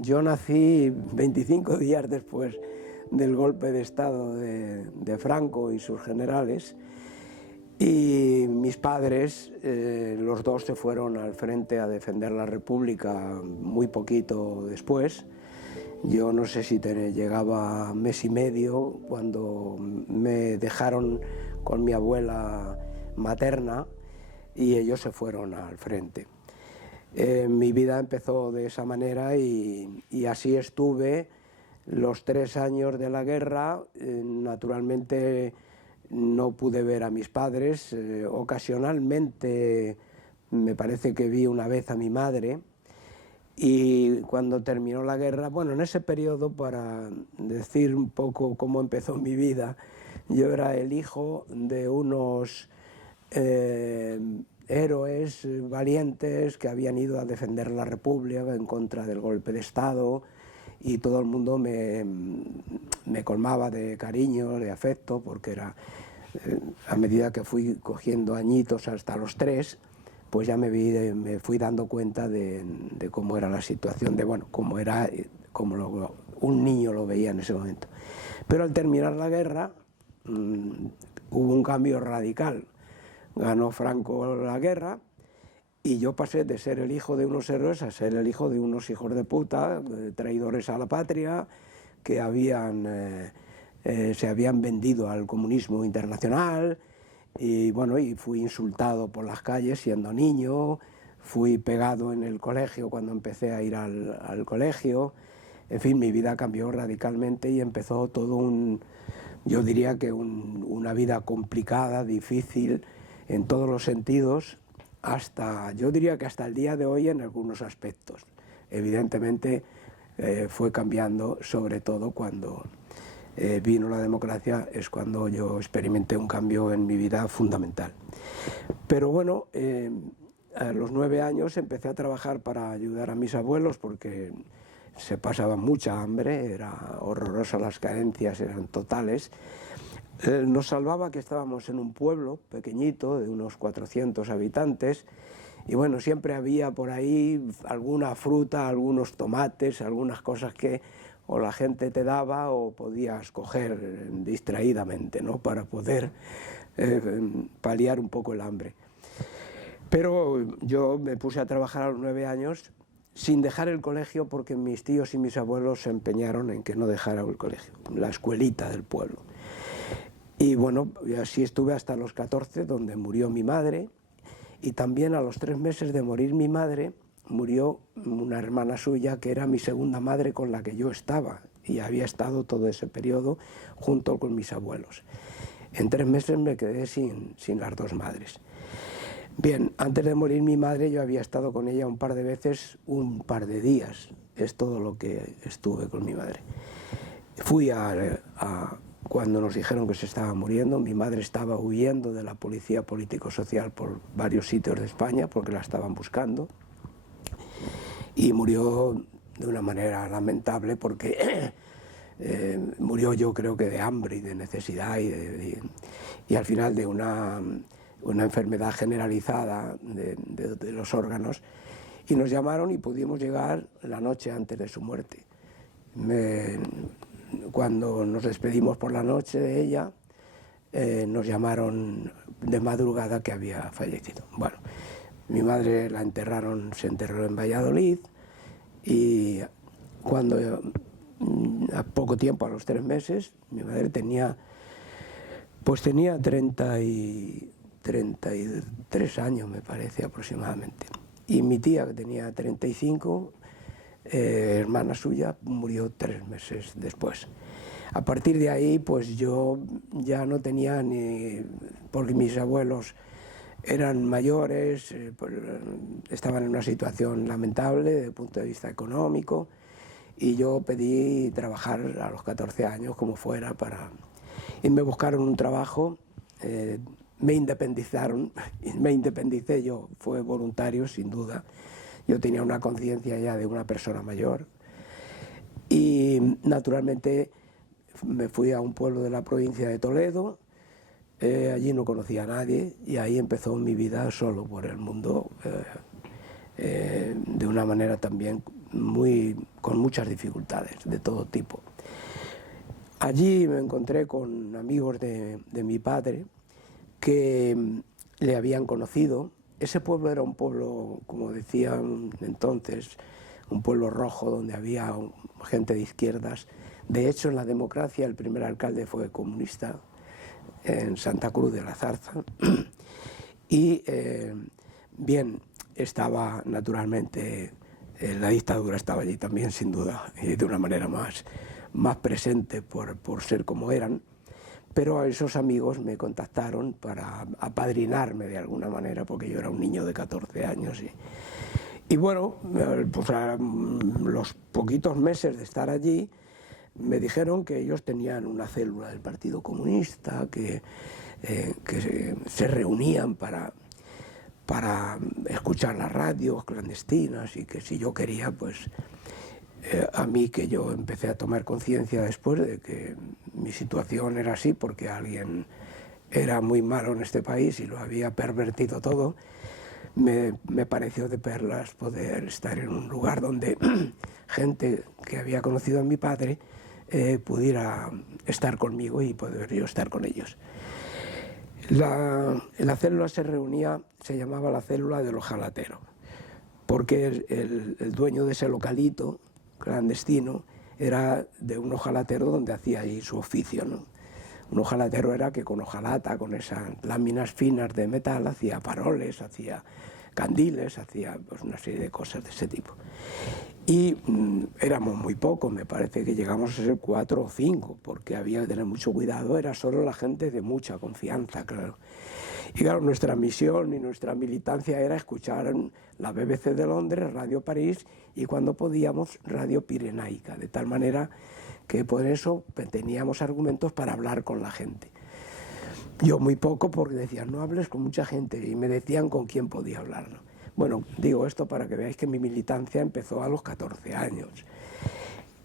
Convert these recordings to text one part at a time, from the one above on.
yo nací 25 días después del golpe de Estado de Franco y sus generales, y mis padres, los dos se fueron al frente a defender la República muy poquito después. Yo no sé si llegaba mes y medio cuando me dejaron con mi abuela materna y ellos se fueron al frente. Mi vida empezó de esa manera y así estuve los 3 años de la guerra. Naturalmente no pude ver a mis padres. Ocasionalmente me parece que vi una vez a mi madre. Y cuando terminó la guerra, bueno, en ese periodo, para decir un poco cómo empezó mi vida, yo era el hijo de unos héroes valientes que habían ido a defender la República en contra del golpe de Estado, y todo el mundo me colmaba de cariño, de afecto, porque era, a medida que fui cogiendo añitos hasta los 3, pues ya me fui dando cuenta de cómo era la situación, de bueno, cómo era, como un niño lo veía en ese momento. Pero al terminar la guerra hubo un cambio radical. Ganó Franco la guerra y yo pasé de ser el hijo de unos héroes a ser el hijo de unos hijos de puta, traidores a la patria, que se habían vendido al comunismo internacional. Y bueno, y fui insultado por las calles siendo niño, fui pegado en el colegio cuando empecé a ir al colegio. En fin, mi vida cambió radicalmente y empezó todo yo diría que una vida complicada, difícil en todos los sentidos, yo diría que hasta el día de hoy en algunos aspectos. Evidentemente fue cambiando, sobre todo cuando vino la democracia, es cuando yo experimenté un cambio en mi vida fundamental. Pero bueno, a los 9 años empecé a trabajar para ayudar a mis abuelos porque se pasaba mucha hambre, era horrorosa, las carencias eran totales. Nos salvaba que estábamos en un pueblo pequeñito de unos 400 habitantes y bueno, siempre había por ahí alguna fruta, algunos tomates, algunas cosas que o la gente te daba o podías coger distraídamente, ¿no?, para poder paliar un poco el hambre. Pero yo me puse a trabajar a los 9 años sin dejar el colegio porque mis tíos y mis abuelos se empeñaron en que no dejara el colegio, la escuelita del pueblo. Y bueno, así estuve hasta los 14, donde murió mi madre, y también a los 3 meses de morir mi madre, murió una hermana suya que era mi segunda madre con la que yo estaba, y había estado todo ese periodo junto con mis abuelos. En 3 meses me quedé sin las 2 madres. Bien, antes de morir mi madre yo había estado con ella un par de veces, un par de días, es todo lo que estuve con mi madre. Fui cuando nos dijeron que se estaba muriendo. Mi madre estaba huyendo de la policía político-social por varios sitios de España porque la estaban buscando y murió de una manera lamentable porque murió, yo creo que de hambre y de necesidad y al final de una enfermedad generalizada de los órganos, y nos llamaron y pudimos llegar la noche antes de su muerte. Cuando nos despedimos por la noche de ella, nos llamaron de madrugada que había fallecido. Bueno, mi madre se enterró en Valladolid, y cuando a poco tiempo, a los 3 meses, mi madre tenía 33 años, me parece, aproximadamente. Y mi tía, que tenía 35, hermana suya, murió 3 meses después. A partir de ahí, pues yo ya no tenía porque mis abuelos eran mayores, estaban en una situación lamentable desde el punto de vista económico, y yo pedí trabajar a los 14 años como fuera y me buscaron un trabajo, me independizaron, me independicé yo, fue voluntario sin duda. Yo tenía una conciencia ya de una persona mayor y naturalmente me fui a un pueblo de la provincia de Toledo. Allí no conocía a nadie y ahí empezó mi vida solo por el mundo, de una manera también con muchas dificultades de todo tipo. Allí me encontré con amigos de mi padre que le habían conocido. Ese pueblo era un pueblo, como decían entonces, un pueblo rojo donde había gente de izquierdas. De hecho, en la democracia el primer alcalde fue comunista, en Santa Cruz de la Zarza. Y bien, estaba naturalmente, la dictadura estaba allí también, sin duda, y de una manera más presente por ser como eran. Pero a esos amigos me contactaron para apadrinarme de alguna manera, porque yo era un niño de 14 años. Y bueno, pues a los poquitos meses de estar allí, me dijeron que ellos tenían una célula del Partido Comunista, que se reunían para escuchar las radios clandestinas, y que si yo quería, pues a mí, que yo empecé a tomar conciencia después de que mi situación era así porque alguien era muy malo en este país y lo había pervertido todo, me pareció de perlas poder estar en un lugar donde gente que había conocido a mi padre pudiera estar conmigo y poder yo estar con ellos. La célula se llamaba la célula del ojalatero, porque el dueño de ese localito clandestino era de un ojalatero donde hacía ahí su oficio, ¿no? Un ojalatero era que con hojalata, con esas láminas finas de metal, hacía faroles, hacía candiles, hacía pues una serie de cosas de ese tipo. Y éramos muy pocos, me parece que llegamos a ser 4 o 5, porque había que tener mucho cuidado, era solo la gente de mucha confianza, claro. Y claro, nuestra misión y nuestra militancia era escuchar la BBC de Londres, Radio París, y cuando podíamos, Radio Pirenaica, de tal manera que por eso teníamos argumentos para hablar con la gente. Yo muy poco, porque decían, no hables con mucha gente, y me decían con quién podía hablar, ¿no? Bueno, digo esto para que veáis que mi militancia empezó a los 14 años.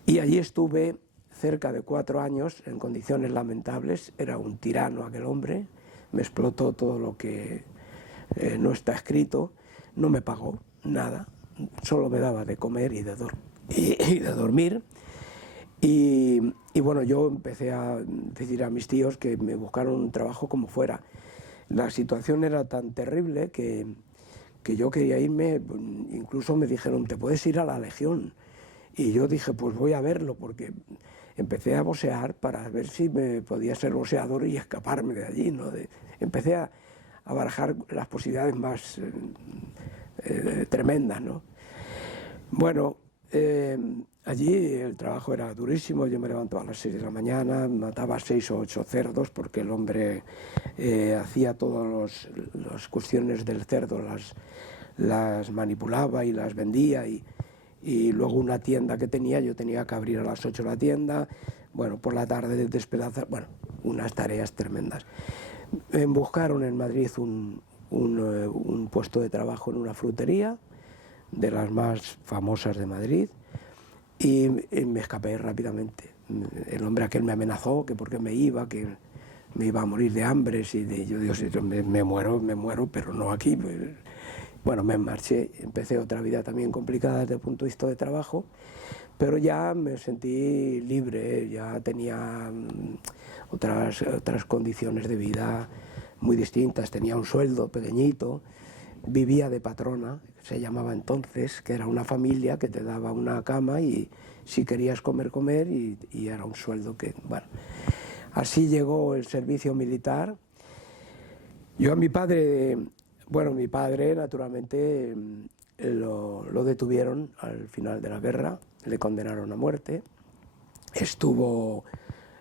Y allí estuve cerca de 4 años en condiciones lamentables. Era un tirano aquel hombre, me explotó todo lo que no está escrito, no me pagó nada, solo me daba de comer y de dormir. Y bueno, yo empecé a decir a mis tíos que me buscaron un trabajo como fuera. La situación era tan terrible que yo quería irme, incluso me dijeron, te puedes ir a la Legión. Y yo dije, pues voy a verlo, porque empecé a boxear para ver si me podía ser boxeador y escaparme de allí, ¿no? Empecé a barajar las posibilidades más tremendas, ¿no? Bueno, allí el trabajo era durísimo. Yo me levantaba a las 6 de la mañana, mataba 6 o 8 cerdos, porque el hombre hacía todas las cuestiones del cerdo, las manipulaba y las vendía, y luego una tienda que tenía, yo tenía que abrir a las 8 la tienda, bueno, por la tarde despedazar, bueno, unas tareas tremendas. Me buscaron en Madrid un puesto de trabajo en una frutería, de las más famosas de Madrid, y me escapé rápidamente. El hombre aquel me amenazó que porque me iba, que me iba a morir de hambre, y yo digo, me muero, pero no aquí. Bueno, me marché, empecé otra vida también complicada desde el punto de vista de trabajo, pero ya me sentí libre, ya tenía otras condiciones de vida muy distintas, tenía un sueldo pequeñito, vivía de patrona, se llamaba entonces, que era una familia que te daba una cama y si querías comer, y era un sueldo que, bueno. Así llegó el servicio militar. Yo a mi padre, bueno, mi padre naturalmente lo detuvieron al final de la guerra, le condenaron a muerte, estuvo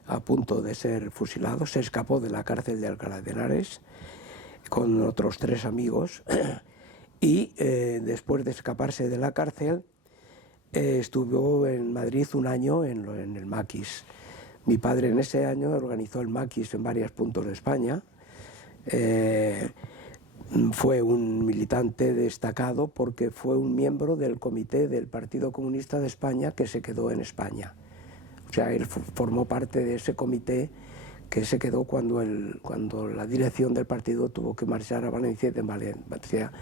a punto de ser fusilado, se escapó de la cárcel de Alcalá de Henares con otros 3 amigos y después de escaparse de la cárcel estuvo en Madrid un año en el Maquis. Mi padre en ese año organizó el Maquis en varios puntos de España. Fue un militante destacado porque fue un miembro del comité del Partido Comunista de España que se quedó en España. O sea, él formó parte de ese comité que se quedó cuando la dirección del partido tuvo que marchar a Valencia y de Valencia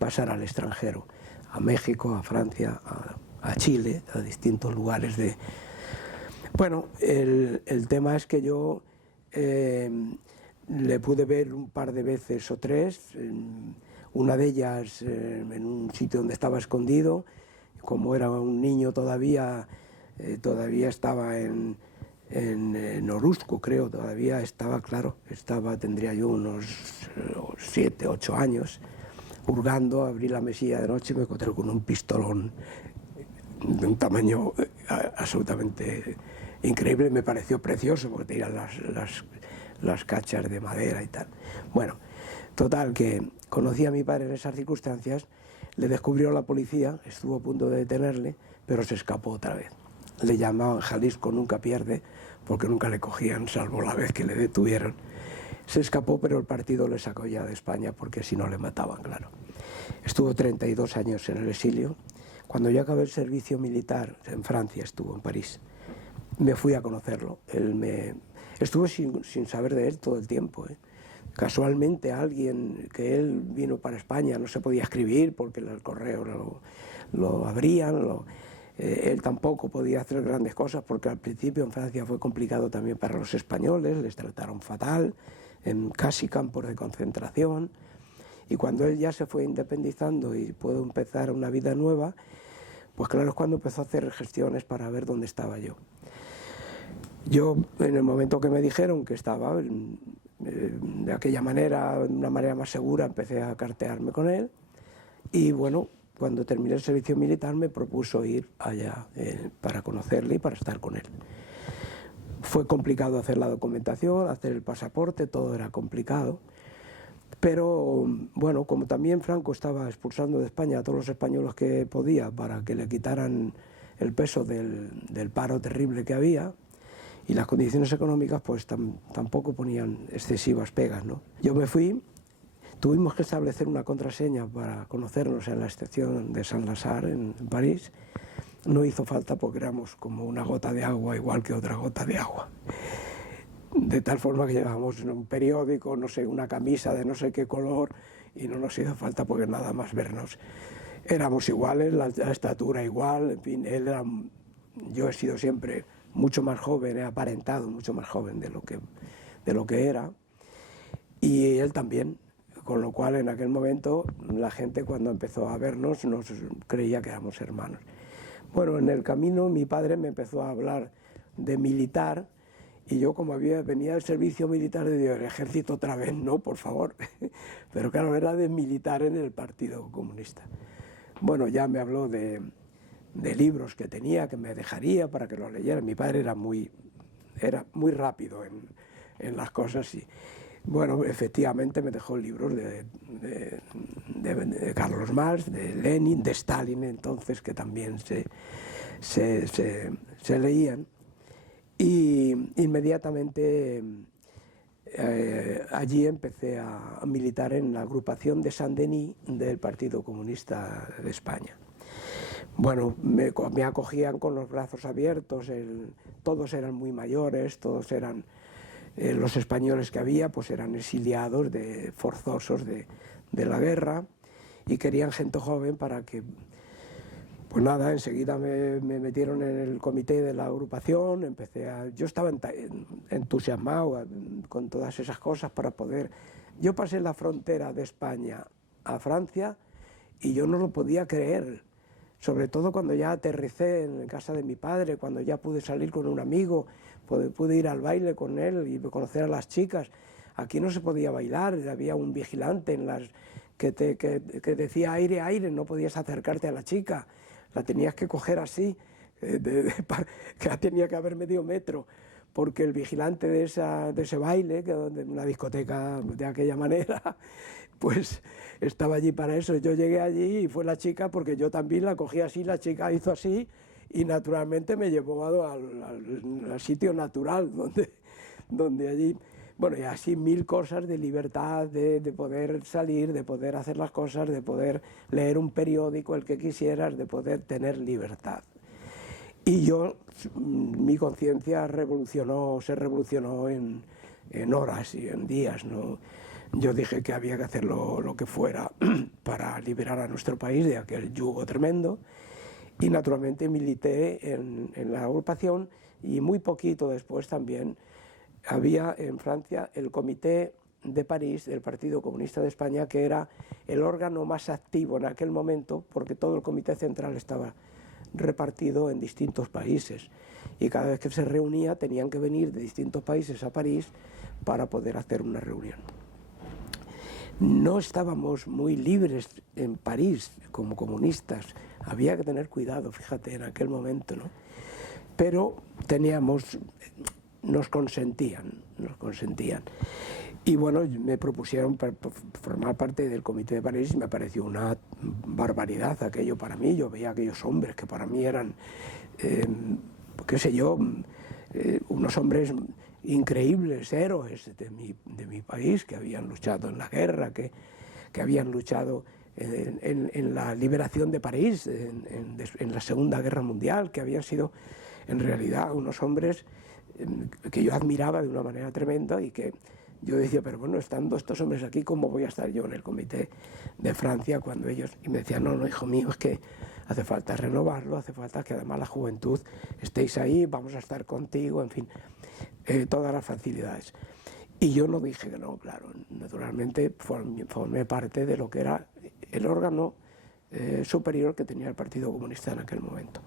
pasar al extranjero, a México, a Francia, a Chile, a distintos lugares de... Bueno, el tema es que yo le pude ver un par de veces o tres, una de ellas en un sitio donde estaba escondido, como era un niño todavía estaba en Oruzco, creo, todavía estaba, claro, tendría yo unos 7, 8 años, hurgando, abrí la mesilla de noche y me encontré con un pistolón de un tamaño absolutamente increíble. Me pareció precioso porque tenía las cachas de madera y tal. Bueno, total, que conocí a mi padre en esas circunstancias, le descubrió la policía, estuvo a punto de detenerle, pero se escapó otra vez. Le llamaban Jalisco nunca pierde, porque nunca le cogían, salvo la vez que le detuvieron. Se escapó, pero el partido le sacó ya de España, porque si no le mataban, claro. Estuvo 32 años en el exilio. Cuando yo acabé el servicio militar, en Francia estuvo, en París, me fui a conocerlo. Estuve sin saber de él todo el tiempo, ¿eh? Casualmente alguien, que él vino para España, no se podía escribir porque el correo lo abrían, él tampoco podía hacer grandes cosas porque al principio en Francia fue complicado también para los españoles, les trataron fatal, en casi campos de concentración, y cuando él ya se fue independizando y pudo empezar una vida nueva, pues claro, es cuando empezó a hacer gestiones para ver dónde estaba yo. Yo, en el momento que me dijeron que estaba de aquella manera, de una manera más segura, empecé a cartearme con él, y bueno, cuando terminé el servicio militar me propuso ir allá para conocerle y para estar con él. Fue complicado hacer la documentación, hacer el pasaporte, todo era complicado, pero bueno, como también Franco estaba expulsando de España a todos los españoles que podía para que le quitaran el peso del paro terrible que había, y las condiciones económicas pues tampoco ponían excesivas pegas, ¿no? Yo me fui, tuvimos que establecer una contraseña para conocernos en la estación de Saint-Lazare, en París. No hizo falta porque éramos como una gota de agua, igual que otra gota de agua. De tal forma que llevábamos un periódico, no sé, una camisa de no sé qué color, y no nos hizo falta porque nada más vernos. Éramos iguales, la estatura igual, en fin, yo he sido siempre mucho más joven, he aparentado mucho más joven de lo que era, y él también, con lo cual en aquel momento la gente cuando empezó a vernos nos creía que éramos hermanos. Bueno, en el camino mi padre me empezó a hablar de militar, y yo, como venía del servicio militar, le digo, el ejército otra vez, no, por favor. Pero claro, era de militar en el Partido Comunista. Bueno, ya me habló de libros que tenía, que me dejaría para que los leyera. Mi padre era muy rápido en las cosas, y bueno, efectivamente me dejó libros de Carlos Marx, de Lenin, de Stalin, entonces, que también se leían. Y inmediatamente allí empecé a militar en la agrupación de Saint-Denis del Partido Comunista de España. Bueno, me acogían con los brazos abiertos, todos eran muy mayores, todos eran, los españoles que había, pues eran exiliados forzosos de la guerra, y querían gente joven para que, pues nada, enseguida me metieron en el comité de la agrupación, yo estaba entusiasmado con todas esas cosas para poder... Yo pasé la frontera de España a Francia y yo no lo podía creer, sobre todo cuando ya aterricé en casa de mi padre, cuando ya pude salir con un amigo, pude ir al baile con él y conocer a las chicas. Aquí no se podía bailar, había un vigilante que decía aire, aire, no podías acercarte a la chica, la tenías que coger así, que tenía que haber medio metro, porque el vigilante de ese baile, que una discoteca de aquella manera, pues estaba allí para eso. Yo llegué allí y fue la chica, porque yo también la cogí así, la chica hizo así, y naturalmente me llevó al sitio natural, donde allí... Bueno, y así mil cosas de libertad, de poder salir, de poder hacer las cosas, de poder leer un periódico, el que quisieras, de poder tener libertad. Y mi conciencia se revolucionó en horas y en días, ¿no? Yo dije que había que hacer lo que fuera para liberar a nuestro país de aquel yugo tremendo, y naturalmente milité en la agrupación, y muy poquito después también había en Francia el Comité de París del Partido Comunista de España, que era el órgano más activo en aquel momento, porque todo el Comité Central estaba repartido en distintos países, y cada vez que se reunía tenían que venir de distintos países a París para poder hacer una reunión. No estábamos muy libres en París como comunistas, había que tener cuidado, fíjate, en aquel momento, ¿no? Pero nos consentían. Y bueno, me propusieron formar parte del Comité de París, y me pareció una barbaridad aquello para mí. Yo veía a aquellos hombres que para mí eran, qué sé yo, unos hombres increíbles, héroes de mi país, que habían luchado en la guerra, que habían luchado en la liberación de París, en la Segunda Guerra Mundial, que habían sido en realidad unos hombres que yo admiraba de una manera tremenda, y que yo decía, pero bueno, estando estos hombres aquí, ¿cómo voy a estar yo en el Comité de Francia cuando ellos? Y me decían, no, hijo mío, es que hace falta renovarlo, hace falta que además la juventud estéis ahí, vamos a estar contigo, en fin, todas las facilidades. Y yo no dije que no, claro, naturalmente formé parte de lo que era el órgano superior que tenía el Partido Comunista en aquel momento.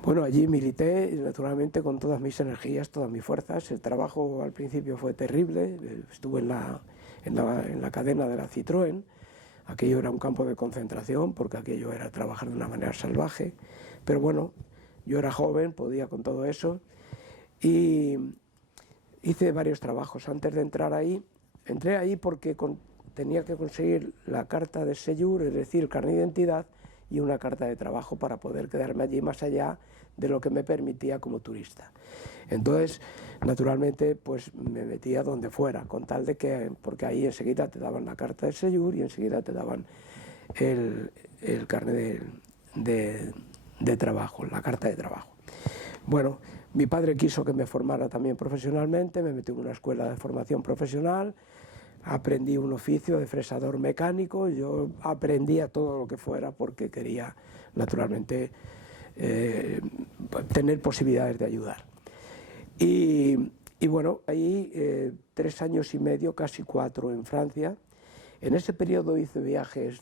Bueno, allí milité, naturalmente, con todas mis energías, todas mis fuerzas. El trabajo al principio fue terrible, estuve en la cadena de la Citroën. Aquello era un campo de concentración, porque aquello era trabajar de una manera salvaje, pero bueno, yo era joven, podía con todo eso, y hice varios trabajos antes de entrar ahí. Entré ahí porque tenía que conseguir la carta de séjour, es decir, el carnet de identidad, y una carta de trabajo para poder quedarme allí más allá de lo que me permitía como turista. Entonces, naturalmente, pues me metía donde fuera, con tal de que, porque ahí enseguida te daban la carta de séjour y enseguida te daban el carnet de trabajo, la carta de trabajo. Bueno, mi padre quiso que me formara también profesionalmente, me metí en una escuela de formación profesional, aprendí un oficio de fresador mecánico. Yo aprendía todo lo que fuera porque quería, naturalmente, tener posibilidades de ayudar. Y bueno, ahí 3 años y medio, casi 4 en Francia. En ese periodo hice viajes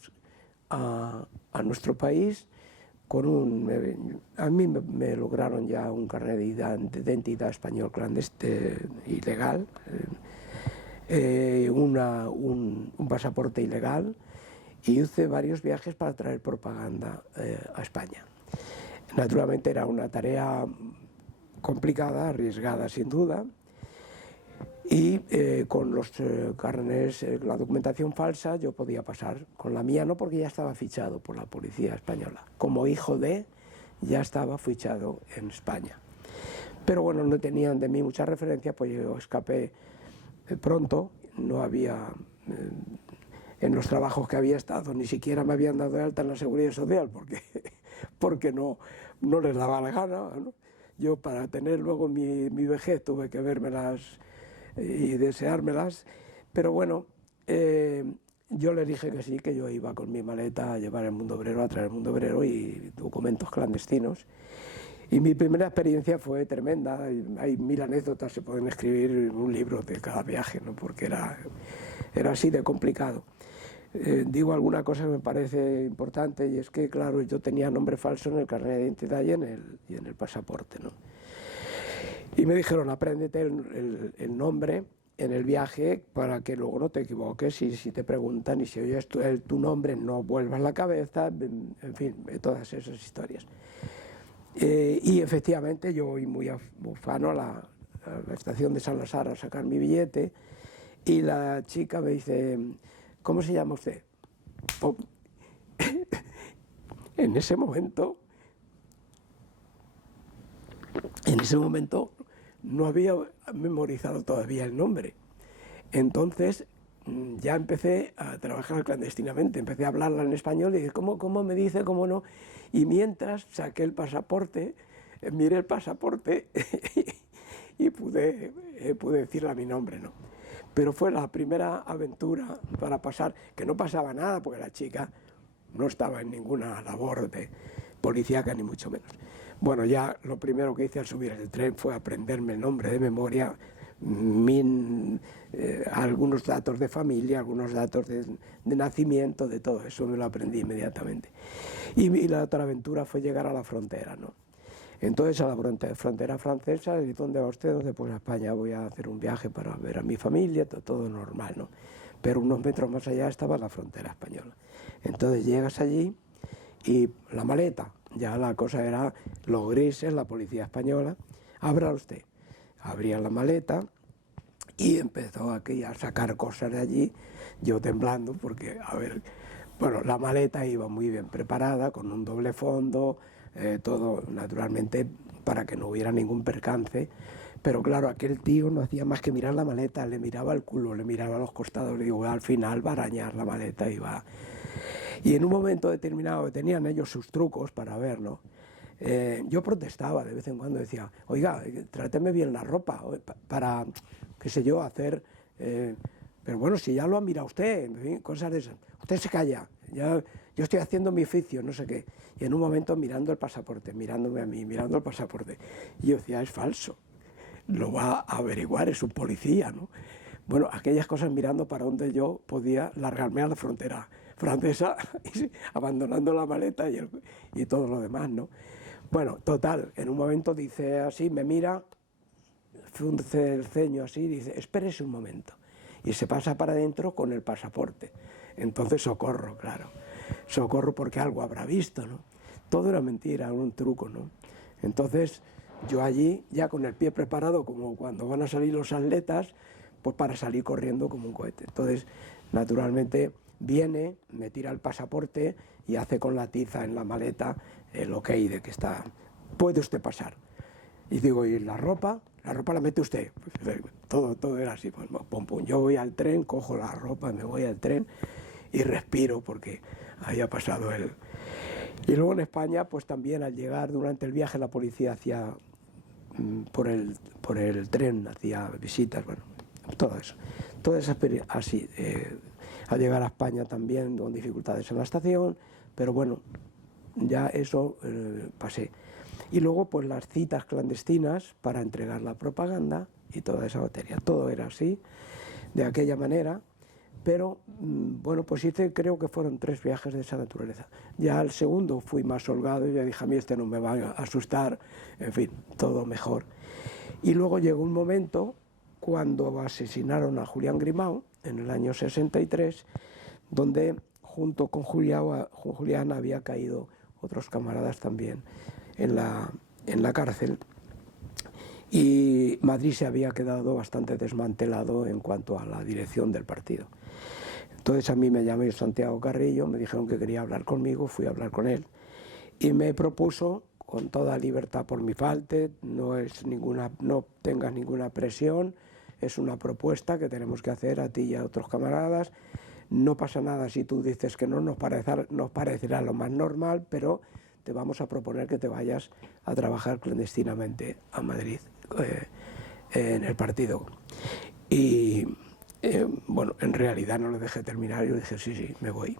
a nuestro país. A mí me lograron ya un carnet de identidad español ilegal, un pasaporte ilegal, y hice varios viajes para traer propaganda a España. Naturalmente era una tarea complicada, arriesgada sin duda, y con los carnets, la documentación falsa, yo podía pasar. Con la mía no, porque ya estaba fichado por la policía española. Como hijo de, ya estaba fichado en España. Pero bueno, no tenían de mí mucha referencia, pues yo escapé pronto. No había, en los trabajos que había estado, ni siquiera me habían dado de alta en la Seguridad Social, porque no les daba la gana, ¿no? Yo, para tener luego mi vejez, tuve que vérmelas y deseármelas, pero bueno, yo les dije que sí, que yo iba con mi maleta a llevar el mundo obrero, a traer el mundo obrero y documentos clandestinos. Y mi primera experiencia fue tremenda. Hay 1000 anécdotas, se pueden escribir un libro de cada viaje, ¿no? Porque era así de complicado. Digo alguna cosa que me parece importante, y es que, claro, yo tenía nombre falso en el carnet de identidad y en el pasaporte, ¿no? Y me dijeron, apréndete el nombre en el viaje para que luego no te equivoques, y si te preguntan y si oyes tu nombre no vuelvas la cabeza, en fin, todas esas historias. Y efectivamente yo voy muy ufano a la estación de San Lazaro a sacar mi billete, y la chica me dice, ¿cómo se llama usted? En ese momento no había memorizado todavía el nombre. Entonces ya empecé a trabajar clandestinamente, empecé a hablarla en español y dije, ¿cómo me dice, cómo no? Y mientras saqué el pasaporte, miré el pasaporte y pude decirle a mi nombre, ¿no? Pero fue la primera aventura para pasar, que no pasaba nada porque la chica no estaba en ninguna labor policíaca ni mucho menos. Bueno, ya lo primero que hice al subir el tren fue aprenderme el nombre de memoria, algunos datos de familia, algunos datos de nacimiento, de todo eso me lo aprendí inmediatamente. Y la otra aventura fue llegar a la frontera, ¿no? Entonces a la frontera francesa, ¿y dónde va usted? Pues a España, voy a hacer un viaje para ver a mi familia, todo normal, ¿no? Pero unos metros más allá estaba la frontera española. Entonces llegas allí y la maleta, ya la cosa era los grises, la policía española, abra usted. Abría la maleta y empezó aquí a sacar cosas de allí, yo temblando porque, a ver, bueno, la maleta iba muy bien preparada, con un doble fondo, todo naturalmente para que no hubiera ningún percance, pero claro, aquel tío no hacía más que mirar la maleta, le miraba el culo, le miraba los costados, le digo, al final va a arañar la maleta y va... Y en un momento determinado tenían ellos sus trucos para ver, ¿no? Yo protestaba de vez en cuando, decía, oiga, tráteme bien la ropa, para, qué sé yo, hacer... pero bueno, si ya lo ha mirado usted, en fin, cosas de esas. Usted se calla, yo estoy haciendo mi oficio, no sé qué. Y en un momento mirando el pasaporte, mirándome a mí, mirando el pasaporte. Y yo decía, es falso, lo va a averiguar, es un policía, ¿no? Bueno, aquellas cosas mirando para donde yo podía largarme a la frontera francesa, abandonando la maleta y todo lo demás, ¿no? Bueno, total, en un momento dice así, me mira, frunce el ceño así, dice, espérese un momento. Y se pasa para adentro con el pasaporte. Entonces socorro, claro. Socorro porque algo habrá visto, ¿no? Todo era mentira, un truco, ¿no? Entonces yo allí, ya con el pie preparado, como cuando van a salir los atletas, pues para salir corriendo como un cohete. Entonces, naturalmente, viene, me tira el pasaporte y hace con la tiza en la maleta el ok de que está, puede usted pasar. Y digo, ¿y la ropa? La ropa la mete usted. Pues, todo era así, pues, pum, pum. Yo voy al tren, cojo la ropa, me voy al tren y respiro porque había pasado el... Y luego en España, pues también al llegar durante el viaje la policía hacía, por el tren, hacía visitas, bueno, todo eso. Toda esa experiencia, así, al llegar a España también con dificultades en la estación, pero bueno, ya eso pasé. Y luego pues las citas clandestinas para entregar la propaganda y toda esa materia. Todo era así, de aquella manera, pero bueno, pues hice, creo que fueron 3 viajes de esa naturaleza. Ya al segundo fui más holgado y ya dije, a mí este no me va a asustar, en fin, todo mejor. Y luego llegó un momento cuando asesinaron a Julián Grimao en el año 63, donde junto con Julián había caído otros camaradas también en la cárcel, y Madrid se había quedado bastante desmantelado en cuanto a la dirección del partido. Entonces a mí me llamó Santiago Carrillo, me dijeron que quería hablar conmigo, fui a hablar con él y me propuso, con toda libertad por mi parte, no tengas ninguna presión, es una propuesta que tenemos que hacer a ti y a otros camaradas, no pasa nada si tú dices que no, nos parecerá lo más normal, pero te vamos a proponer que te vayas a trabajar clandestinamente a Madrid, en el partido. Y bueno, en realidad no lo dejé terminar, yo dije, sí, me voy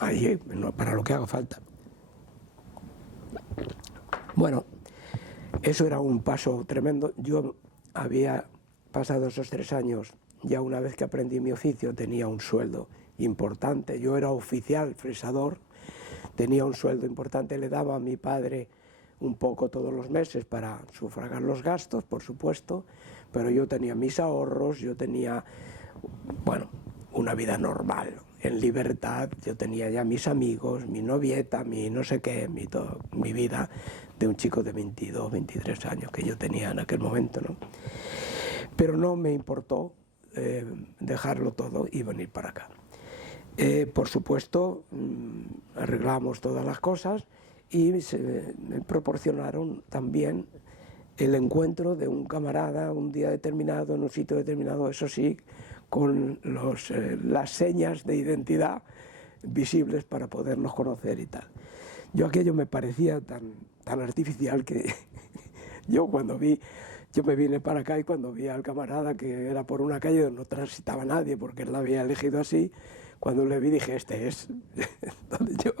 allí, para lo que haga falta. Bueno, eso era un paso tremendo. Yo había pasado esos 3 años, ya una vez que aprendí mi oficio tenía un sueldo importante, yo era oficial fresador, tenía un sueldo importante, le daba a mi padre un poco todos los meses para sufragar los gastos, por supuesto, pero yo tenía mis ahorros, yo tenía, bueno, una vida normal, en libertad, yo tenía ya mis amigos, mi novieta, mi no sé qué, mi vida de un chico de 22, 23 años que yo tenía en aquel momento, ¿no? Pero no me importó dejarlo todo y venir para acá. Por supuesto, arreglamos todas las cosas y me proporcionaron también el encuentro de un camarada un día determinado, en un sitio determinado, eso sí, con las señas de identidad visibles para podernos conocer y tal. Yo aquello me parecía tan artificial que yo me vine para acá y cuando vi al camarada que era por una calle donde no transitaba nadie porque él la había elegido así, Cuando le vi dije, este es. Entonces yo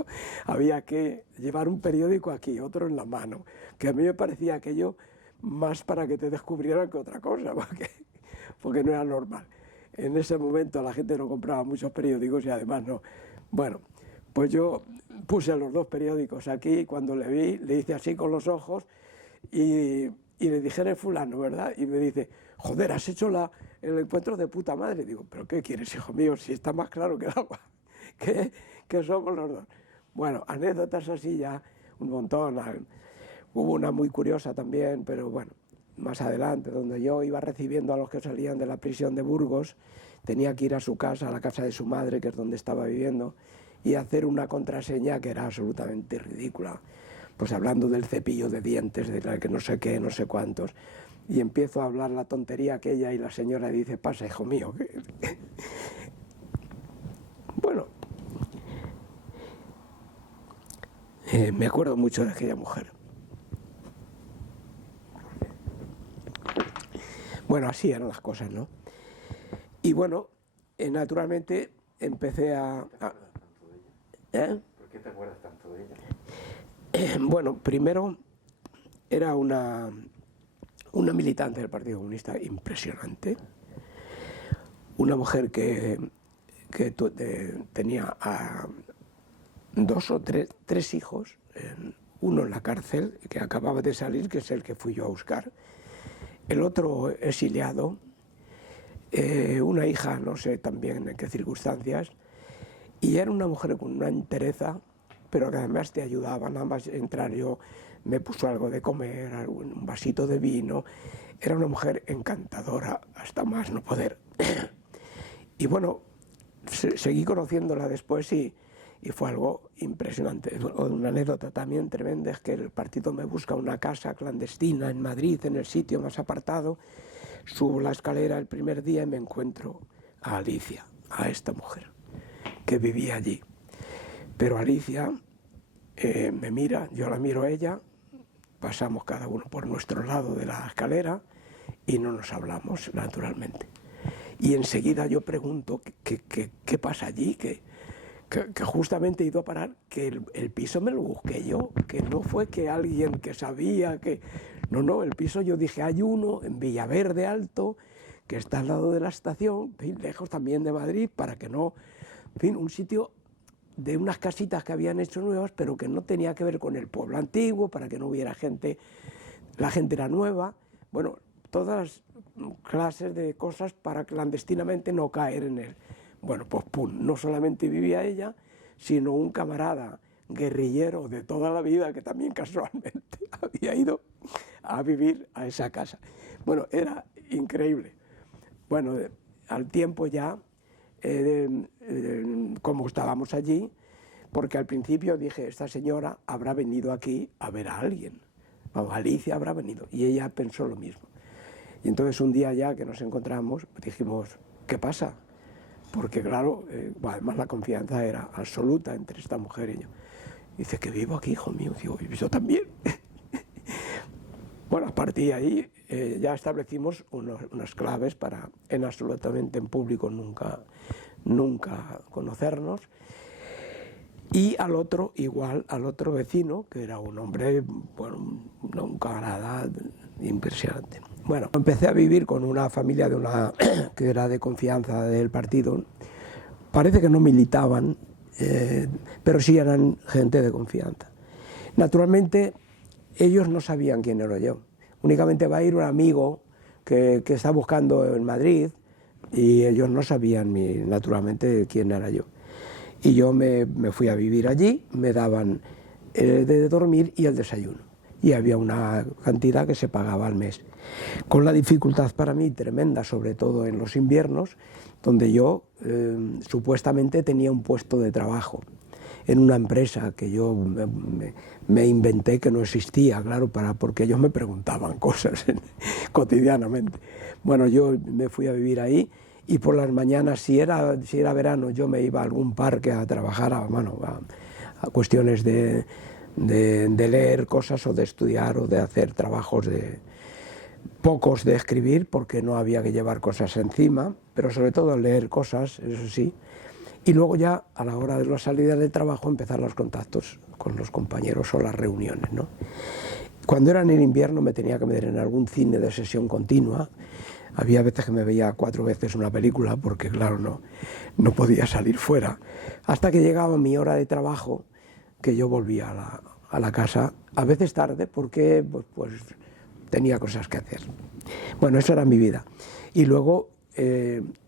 había que llevar un periódico aquí, otro en la mano, que a mí me parecía aquello más para que te descubrieran que otra cosa, porque no era normal. En ese momento la gente no compraba muchos periódicos y además no. Bueno, pues yo puse los dos periódicos aquí y cuando le vi, le hice así con los ojos y le dije, eres fulano, ¿verdad? Y me dice, joder, has hecho el encuentro de puta madre. Digo, ¿pero qué quieres, hijo mío? Si está más claro que el agua, que somos los dos. Bueno, anécdotas así ya, un montón. Hubo una muy curiosa también, pero bueno, más adelante, donde yo iba recibiendo a los que salían de la prisión de Burgos, tenía que ir a su casa, a la casa de su madre, que es donde estaba viviendo, y hacer una contraseña que era absolutamente ridícula. Pues hablando del cepillo de dientes, de la que no sé qué, no sé cuántos. Y empiezo a hablar la tontería aquella y la señora dice, pasa, hijo mío. Bueno, me acuerdo mucho de aquella mujer. Bueno, así eran las cosas, ¿no? Y bueno, naturalmente empecé ¿Eh? ¿Por qué te acuerdas tanto de ella? Bueno, primero era una militante del Partido Comunista impresionante, una mujer que tenía dos o tres hijos, uno en la cárcel, que acababa de salir, que es el que fui yo a buscar, el otro exiliado, una hija, no sé también en qué circunstancias, y era una mujer con una entereza, pero que además te ayudaba, nada más entrar yo, me puso algo de comer, un vasito de vino, era una mujer encantadora, hasta más no poder. Y bueno, seguí conociéndola después y fue algo impresionante. Una anécdota también tremenda es que el partido me busca una casa clandestina en Madrid, en el sitio más apartado, subo la escalera el primer día y me encuentro a Alicia, a esta mujer, que vivía allí. Pero Alicia me mira, yo la miro a ella, pasamos cada uno por nuestro lado de la escalera y no nos hablamos, naturalmente. Y enseguida yo pregunto, ¿qué pasa allí? Que justamente he ido a parar, que el piso me lo busqué yo, que no fue que alguien que sabía que... No, el piso yo dije, hay uno en Villaverde Alto, que está al lado de la estación, lejos también de Madrid, para que no... En fin, un sitio de unas casitas que habían hecho nuevas, pero que no tenía que ver con el pueblo antiguo, para que no hubiera gente, la gente era nueva, bueno, todas clases de cosas para clandestinamente no caer en él. Bueno, pues pum, no solamente vivía ella, sino un camarada guerrillero de toda la vida que también casualmente había ido a vivir a esa casa. Bueno, era increíble. Bueno, al tiempo ya, como estábamos allí, porque al principio dije, esta señora habrá venido aquí a ver a alguien, vamos, Alicia habrá venido, y ella pensó lo mismo. Y entonces un día ya que nos encontramos, dijimos, ¿qué pasa? Porque claro, además la confianza era absoluta entre esta mujer y yo. Dice, que vivo aquí, hijo mío. Digo, yo también. Bueno, a partir de ahí ya establecimos unas claves para absolutamente en público nunca conocernos. Y al otro, igual, al otro vecino, que era un hombre, bueno, un camarada impresionante. Bueno, empecé a vivir con una familia que era de confianza del partido. Parece que no militaban, pero sí eran gente de confianza. Naturalmente, ellos no sabían quién era yo. Únicamente va a ir un amigo que está buscando en Madrid y ellos no sabían naturalmente quién era yo. Y yo me fui a vivir allí, me daban de dormir y el desayuno. Y había una cantidad que se pagaba al mes. Con la dificultad para mí tremenda, sobre todo en los inviernos, donde yo supuestamente tenía un puesto de trabajo en una empresa que yo me inventé, que no existía, claro, porque ellos me preguntaban cosas cotidianamente. Bueno, yo me fui a vivir ahí y por las mañanas, si era verano, yo me iba a algún parque a trabajar, a cuestiones de leer cosas o de estudiar o de hacer trabajos pocos de escribir, porque no había que llevar cosas encima, pero sobre todo leer cosas, eso sí. Y luego ya, a la hora de la salida del trabajo, empezar los contactos con los compañeros o las reuniones, ¿no? Cuando era en el invierno me tenía que meter en algún cine de sesión continua. Había veces que me veía 4 veces una película porque, claro, no podía salir fuera. Hasta que llegaba mi hora de trabajo, que yo volvía a la casa, a veces tarde, porque pues tenía cosas que hacer. Bueno, eso era mi vida. Y luego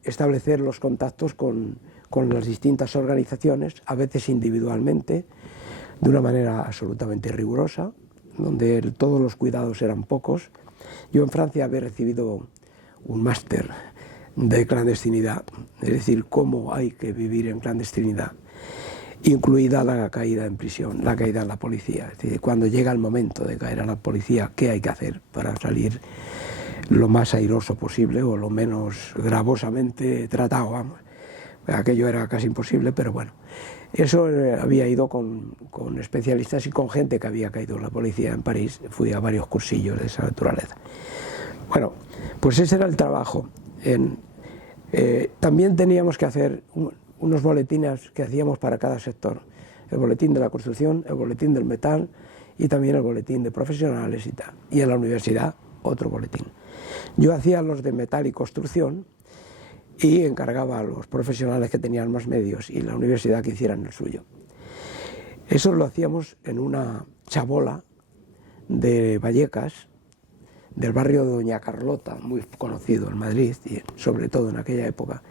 establecer los contactos con las distintas organizaciones, a veces individualmente, de una manera absolutamente rigurosa, donde todos los cuidados eran pocos. Yo en Francia había recibido un máster de clandestinidad, es decir, cómo hay que vivir en clandestinidad, incluida la caída en prisión, la caída en la policía. Es decir, cuando llega el momento de caer a la policía, ¿qué hay que hacer para salir lo más airoso posible o lo menos gravosamente tratado? Vamos. Aquello era casi imposible, pero bueno. Eso había ido con especialistas y con gente que había caído en la policía en París. Fui a varios cursillos de esa naturaleza. Bueno, pues ese era el trabajo. También teníamos que hacer unos boletines que hacíamos para cada sector. El boletín de la construcción, el boletín del metal y también el boletín de profesionales y tal. Y en la universidad otro boletín. Yo hacía los de metal y construcción y encargaba a los profesionales que tenían más medios y la universidad que hicieran el suyo. Eso lo hacíamos en una chabola de Vallecas, del barrio de Doña Carlota, muy conocido en Madrid, y sobre todo en aquella época,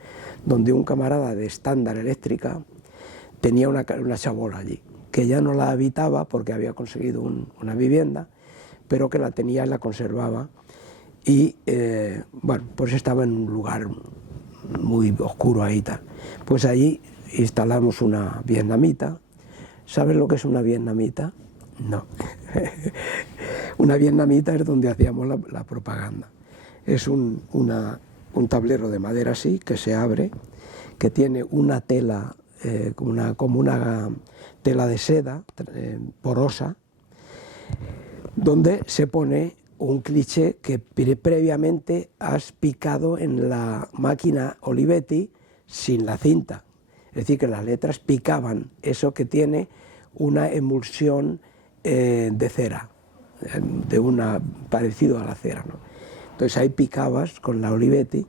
donde un camarada de Estándar Eléctrica tenía una chabola allí, que ya no la habitaba porque había conseguido una vivienda, pero que la tenía y la conservaba, y bueno, pues estaba en un lugar muy oscuro ahí tal. Pues allí instalamos una vietnamita. ¿Sabes lo que es una vietnamita? No. Una vietnamita es donde hacíamos la propaganda. Es un tablero de madera así, que se abre, que tiene una tela, como una tela de seda porosa, donde se pone un cliché que previamente has picado en la máquina Olivetti sin la cinta. Es decir, que las letras picaban eso que tiene una emulsión de cera, parecido a la cera, ¿no? Entonces ahí picabas con la Olivetti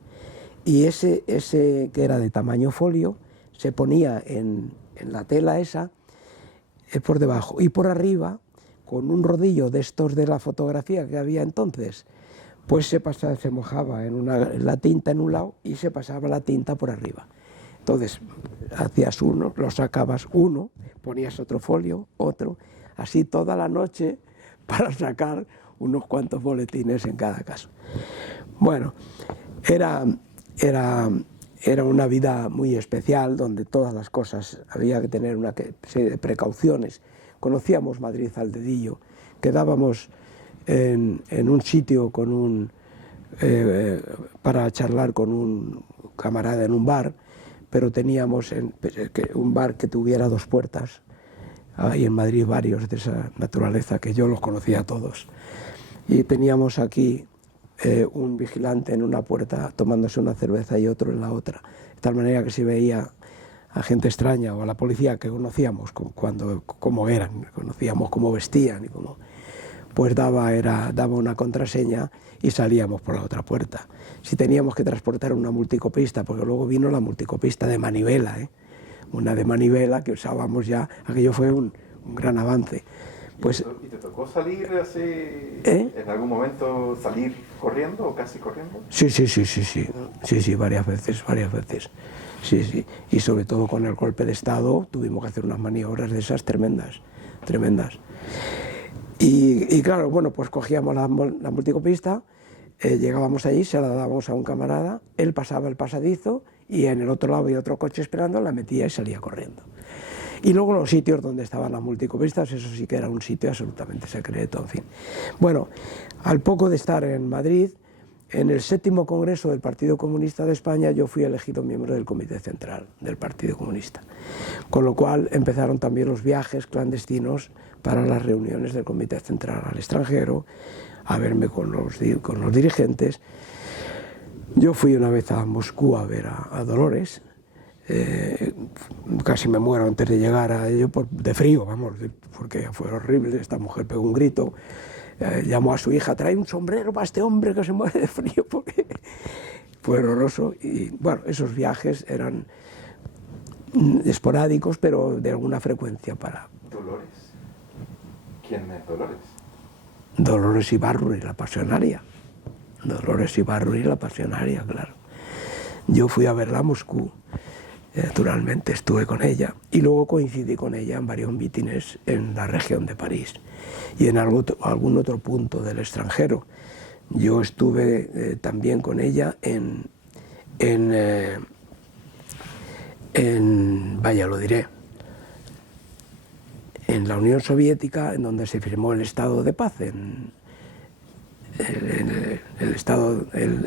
y ese que era de tamaño folio se ponía en la tela esa por debajo y por arriba, con un rodillo de estos de la fotografía que había entonces, pues se mojaba en la tinta en un lado y se pasaba la tinta por arriba. Entonces hacías uno, lo sacabas uno, ponías otro folio, otro, así toda la noche para sacar unos cuantos boletines en cada caso. Bueno, era una vida muy especial donde todas las cosas había que tener una serie de precauciones. Conocíamos Madrid al dedillo, quedábamos en un sitio para charlar con un camarada en un bar, pero teníamos un bar que tuviera 2 puertas. Hay en Madrid varios de esa naturaleza que yo los conocía a todos. Y teníamos aquí un vigilante en una puerta tomándose una cerveza y otro en la otra, de tal manera que si veía a gente extraña o a la policía que conocíamos cómo eran, conocíamos cómo vestían y pues daba una contraseña y salíamos por la otra puerta. Si teníamos que transportar una multicopista, porque luego vino la multicopista de manivela, una de manivela que usábamos ya, aquello fue un gran avance. Pues, ¿Y te tocó salir así, en algún momento salir corriendo o casi corriendo? Sí, varias veces. Sí. Y sobre todo con el golpe de Estado tuvimos que hacer unas maniobras de esas tremendas. Y claro, bueno, pues cogíamos la multicopista, llegábamos allí, se la dábamos a un camarada, él pasaba el pasadizo y en el otro lado había otro coche esperando, la metía y salía corriendo. Y luego los sitios donde estaban las multicopistas, eso sí que era un sitio absolutamente secreto, en fin. Bueno, al poco de estar en Madrid, en el 7º Congreso del Partido Comunista de España, yo fui elegido miembro del Comité Central del Partido Comunista. Con lo cual empezaron también los viajes clandestinos para las reuniones del Comité Central al extranjero, a verme con los dirigentes. Yo fui una vez a Moscú a ver a Dolores, casi me muero antes de llegar a ello de frío, vamos, porque fue horrible. Esta mujer pegó un grito, llamó a su hija, trae un sombrero para este hombre que se muere de frío, porque fue horroroso. Y bueno, esos viajes eran esporádicos, pero de alguna frecuencia para... ¿Dolores? ¿Quién es Dolores? Dolores Ibárruri, la pasionaria. Dolores Ibárruri, la pasionaria, claro. Yo fui a verla a Moscú, naturalmente estuve con ella, y luego coincidí con ella en varios mítines en la región de París y en algún otro punto del extranjero. Yo estuve también con ella vaya, lo diré, en la Unión Soviética, en donde se firmó el Estado de Paz,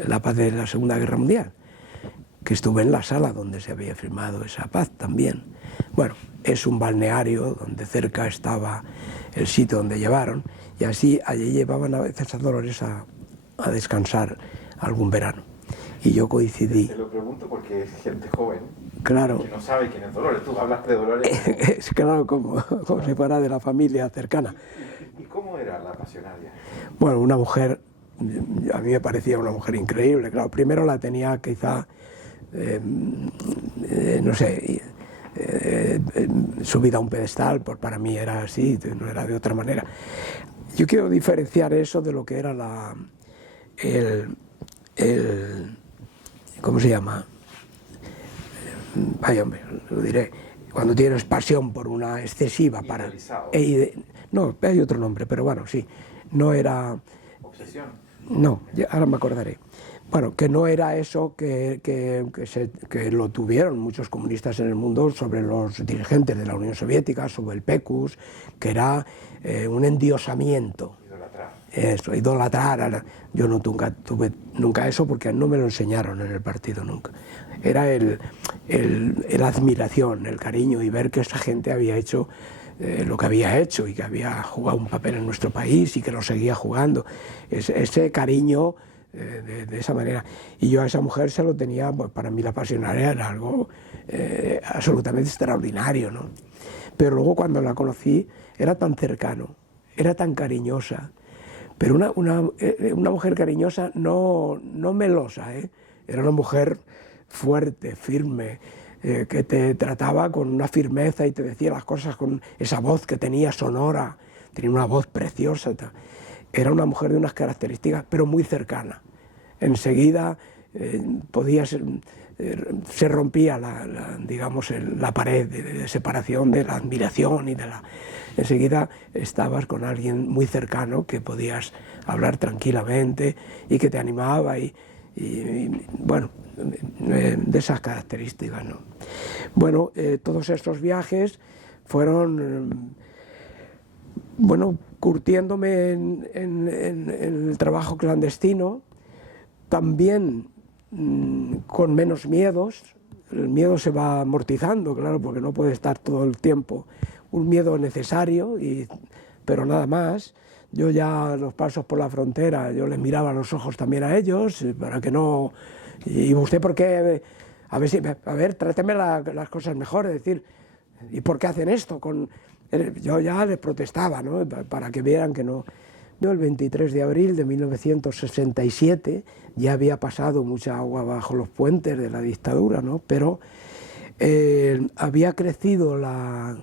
la paz de la Segunda Guerra Mundial, que estuve en la sala donde se había firmado esa paz también. Bueno, es un balneario donde cerca estaba el sitio donde llevaron, y así allí llevaban a veces a Dolores a descansar algún verano. Y yo coincidí. Te lo pregunto porque es gente joven, claro, que no sabe quién es Dolores. Tú hablaste de Dolores. Es claro, como si fuera de la familia cercana. ¿Y cómo era la pasionaria? Bueno, una mujer, a mí me parecía una mujer increíble. Claro, primero la tenía quizá, no sé, subida a un pedestal, pues para mí era así, no era de otra manera. Yo quiero diferenciar eso de lo que era ¿cómo se llama? Vaya, hombre, lo diré. Cuando tienes pasión por una excesiva para... No, hay otro nombre, pero bueno, sí. No era... ¿Obsesión? No, ahora me acordaré. Bueno, que no era eso que lo tuvieron muchos comunistas en el mundo sobre los dirigentes de la Unión Soviética, sobre el PECUS, que era un endiosamiento. Eso, idolatrar. Yo no tuve nunca eso porque no me lo enseñaron en el partido nunca. Era la admiración, el cariño y ver que esa gente había hecho lo que había hecho y que había jugado un papel en nuestro país y que lo seguía jugando. Ese cariño de esa manera. Y yo a esa mujer se lo tenía, pues para mí la pasionaria era algo absolutamente extraordinario, ¿no? Pero luego cuando la conocí era tan cercano, era tan cariñosa. Pero una mujer cariñosa, no melosa, era una mujer fuerte, firme, que te trataba con una firmeza y te decía las cosas con esa voz que tenía sonora, tenía una voz preciosa. Era una mujer de unas características, pero muy cercana. Enseguida se rompía la pared de separación de la admiración y enseguida estabas con alguien muy cercano que podías hablar tranquilamente y que te animaba y bueno, de esas características, ¿no? Bueno, todos estos viajes fueron, bueno, curtiéndome en el trabajo clandestino, también con menos miedos. El miedo se va amortizando, claro, porque no puede estar todo el tiempo. Un miedo necesario, pero nada más. Yo ya los pasos por la frontera, yo les miraba a los ojos también a ellos, para que no... ¿Y usted por qué? A ver, tráteme las cosas mejor, es decir, ¿y por qué hacen esto? Yo ya les protestaba, ¿no? Para que vieran que no... Yo el 23 de abril de 1967 ya había pasado mucha agua bajo los puentes de la dictadura, ¿no? Pero había crecido la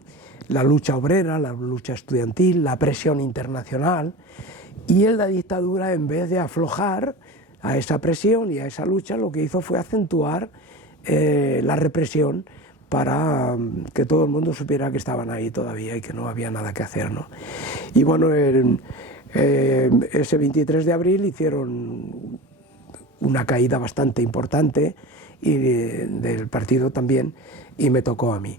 lucha obrera, la lucha estudiantil, la presión internacional, y en la dictadura, en vez de aflojar a esa presión y a esa lucha, lo que hizo fue acentuar la represión para que todo el mundo supiera que estaban ahí todavía y que no había nada que hacer, ¿no? Y bueno, ese 23 de abril hicieron una caída bastante importante del partido también, y me tocó a mí.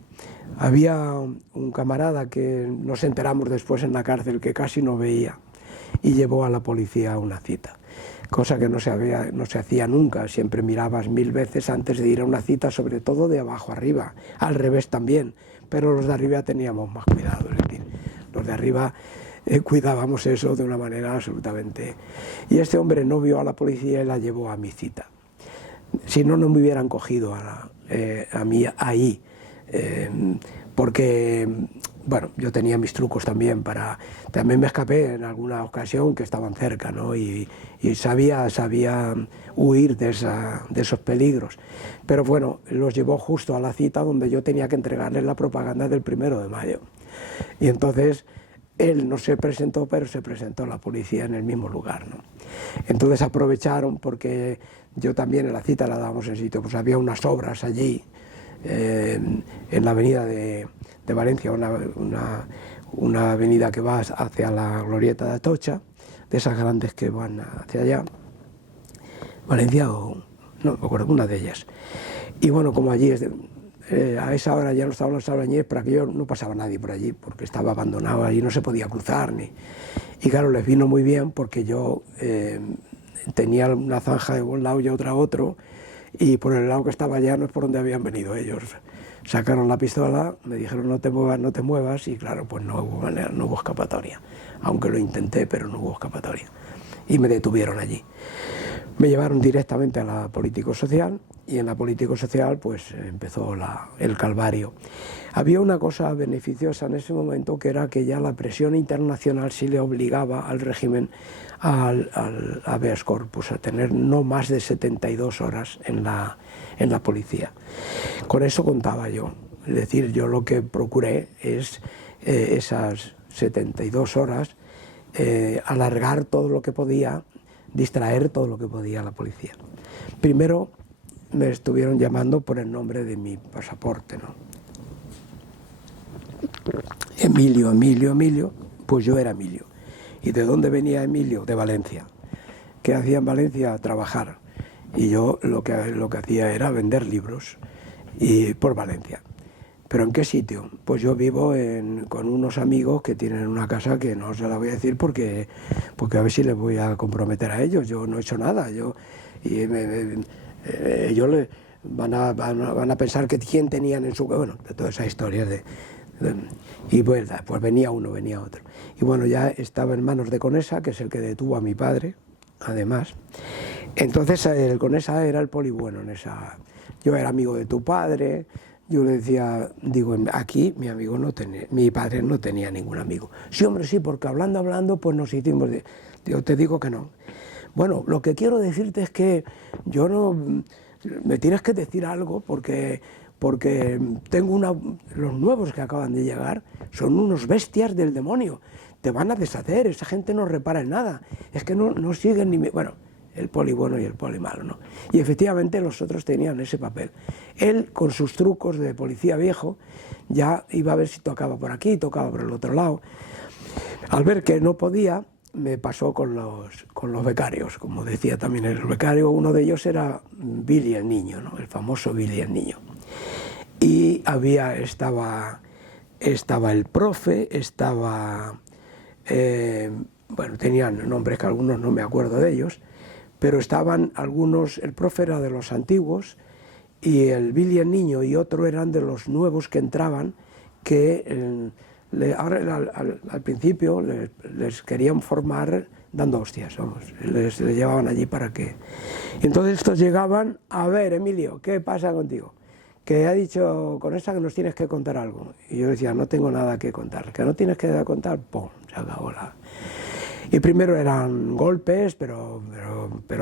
Había un camarada que nos enteramos después en la cárcel que casi no veía y llevó a la policía a una cita, cosa que no se hacía nunca. Siempre mirabas 1000 veces antes de ir a una cita, sobre todo de abajo arriba, al revés también, pero los de arriba teníamos más cuidado, es decir, los de arriba cuidábamos eso de una manera absolutamente... Y este hombre no vio a la policía y la llevó a mi cita. Si no, no me hubieran cogido a mí ahí, porque, bueno, yo tenía mis trucos también también me escapé en alguna ocasión que estaban cerca, ¿no? Y sabía huir de esos peligros. Pero bueno, los llevó justo a la cita donde yo tenía que entregarles la propaganda del 1 de mayo. Y entonces él no se presentó, pero se presentó la policía en el mismo lugar, ¿no? Entonces aprovecharon, porque yo también en la cita la dábamos en sitio, pues había unas obras allí, en la avenida de Valencia, una avenida que va hacia la glorieta de Atocha, de esas grandes que van hacia allá, Valencia o no me acuerdo, una de ellas. Y bueno, como allí a esa hora ya no estaban los albañiles, pero aquello no pasaba nadie por allí, porque estaba abandonado, allí no se podía cruzar y claro, les vino muy bien porque yo tenía una zanja de un lado y otra otro, y por el lado que estaba llano es por donde habían venido ellos. Sacaron la pistola, me dijeron no te muevas, no te muevas, y claro, pues no hubo manera, no hubo escapatoria, aunque lo intenté, pero no hubo escapatoria, y me detuvieron allí. Me llevaron directamente a la político-social, y en la político-social pues empezó el calvario. Había una cosa beneficiosa en ese momento, que era que ya la presión internacional sí le obligaba al régimen, al habeas corpus, a tener no más de 72 horas en la policía. Con eso contaba yo, es decir, yo lo que procuré es esas 72 horas, alargar todo lo que podía, distraer todo lo que podía a la policía. Primero me estuvieron llamando por el nombre de mi pasaporte, ¿no? Emilio, Emilio, Emilio, pues yo era Emilio. ¿Y de dónde venía Emilio? De Valencia. ¿Qué hacía en Valencia? Trabajar. Y yo lo que hacía era vender libros por Valencia. ¿Pero en qué sitio? Pues yo vivo con unos amigos que tienen una casa que no se la voy a decir porque a ver si les voy a comprometer a ellos. Yo no he hecho nada. Ellos van a pensar que quién tenían en su... Bueno, de todas esas historias y pues venía uno, venía otro. Y bueno, ya estaba en manos de Conesa, que es el que detuvo a mi padre, además. Entonces el Conesa era el poli bueno en esa... Yo era amigo de tu padre. Yo le decía, digo, aquí mi padre no tenía ningún amigo. Sí, hombre, sí, porque hablando, pues nos hicimos yo te digo que no. Bueno, lo que quiero decirte es que yo no... Me tienes que decir algo porque tengo los nuevos que acaban de llegar son unos bestias del demonio. Te van a deshacer, esa gente no repara en nada. Es que no siguen ni... Bueno, el poli bueno y el poli malo, ¿no? Y efectivamente los otros tenían ese papel. Él, con sus trucos de policía viejo, ya iba a ver si tocaba por aquí, tocaba por el otro lado. Al ver que no podía, me pasó con los becarios, como decía también el becario. Uno de ellos era Billy el Niño, ¿no? El famoso Billy el Niño. Y estaba el profe, bueno, tenían nombres que algunos no me acuerdo de ellos, pero estaban algunos, el profe era de los antiguos y el Billy el Niño y otro eran de los nuevos que entraban, que ahora al principio les querían formar dando hostias, vamos, les llevaban allí para que... Y entonces estos llegaban, a ver, Emilio, ¿qué pasa contigo? Que ha dicho Conesa que nos tienes que contar algo. Y yo decía, no tengo nada que contar, que no tienes que contar, ¡pum!, se acabó la... Y primero eran golpes, pero